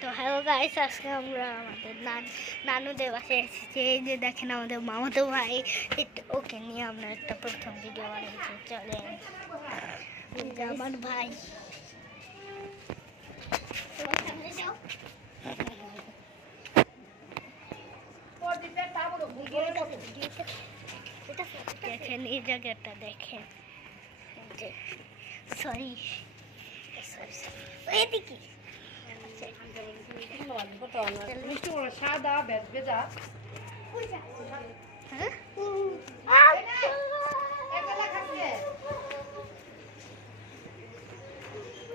তো hello guys, আজকে আমরা আমাদের নানুদের বাসায় এসেছি। এই যে দেখেন আমাদের মামাতো ভাই, ওকে নিয়ে আমরা একটা প্রথম ভিডিও বানিয়েছি। চলেন, এই যে আমার ভাই। দেখেন এই জায়গাটা দেখেন, সরি এদিকে সাদা ভেজা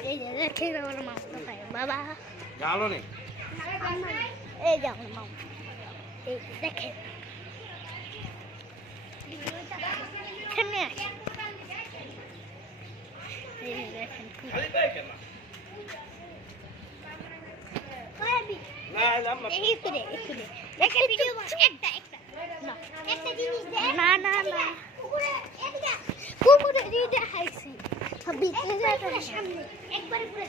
এই যে দেখেন আমার মামাতো ভাই। বাবা জানো নি এই যে আমার মামা, এই যে দেখেন এখানে আসেন। এই যে দেখেন না না না কুকুরে দেখাইছি সামনে একবারে পুরো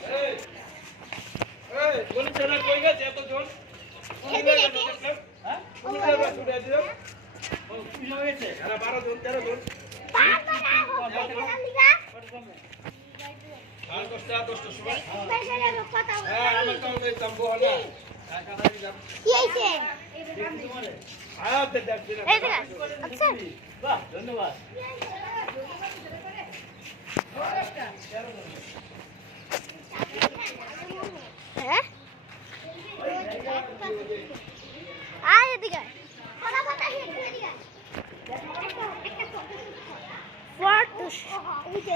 ধন্যবাদ। হ্যাঁ এদিকে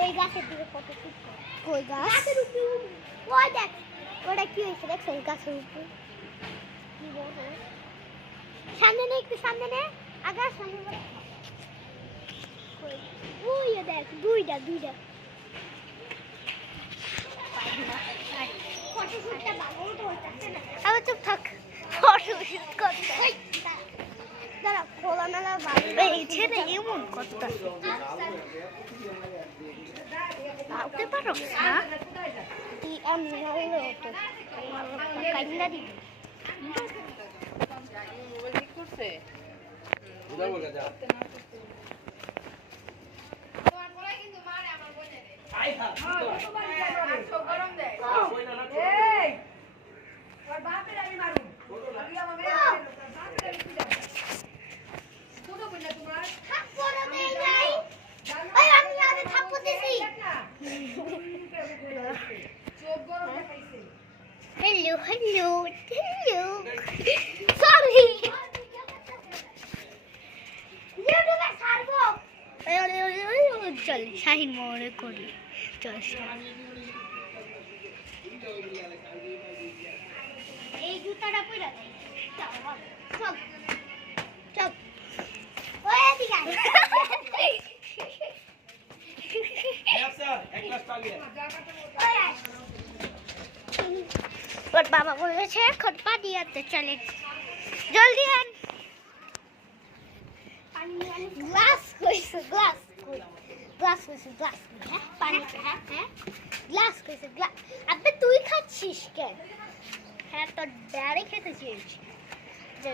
এই গাছের দিকে ফটো শুট কই গাছ ওই দেখ ওটা কি হয়েছে দেখছো এই গাছের উপরে কি বলবো সামনে নে একটু সামনে নে আগা সামনে ওই দেখ দুইটা ফটো শুটটা ভালো তো হচ্ছে না আবার চুপ থাক ফটো শুট করতে দাঁড়া খোলা মেলা ভালো এই ছেলে এমন করতে আউতে পারো না তুই আমি ভালো হতো কাইন্না দিবি করছে Hello. Sorry. চল শাহিন মোড়ে করি চল এই জুতাটা পরে চল চল ওই এদিকে ওর বাবা বলেছে এখন পানি আনতে চলে জলদি আন গ্লাস কইছে গ্লাস হ্যাঁ পানি হ্যাঁ গ্লাস কইছে গ্লাস আবে তুই খাচ্ছিস কেন হ্যাঁ তোর ড্যাডি খেতে চেয়েছি যা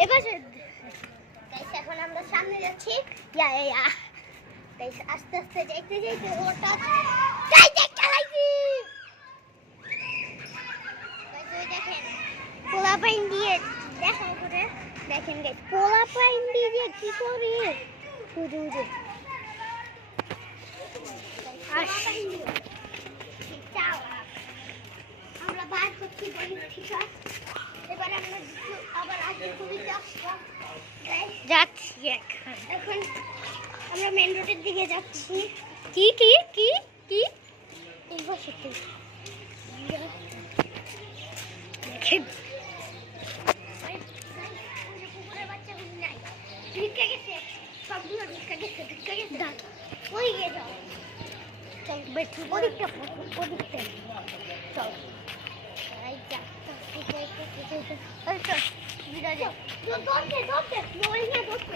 এবার এখন আমরা সামনে যাচ্ছি আস্তে আস্তে দেখতে ওটা দেখেন পোলা পাইন দিয়ে দেখা করে দেখেন পোলা পাইন দিয়ে কি করে আমরা বার করছি ঠিক আছে এবার আমরা আবার যাচ্ছি এখন আমরা মেন রোডের দিকে যাচ্ছি কি এই বসে দেখেন ভিক্ষা গেছে সবগুলো ভিক্ষা গেছে ওই গিয়ে যাও চল বেঠু ওদিকটা চল বিরাজে ধরতে নই না ধরতে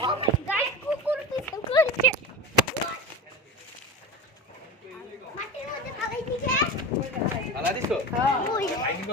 ও গাইস কুকুর পিছন করছে মাটির মধ্যে ফালাই দিছে ফালা দিছো ওই আইনি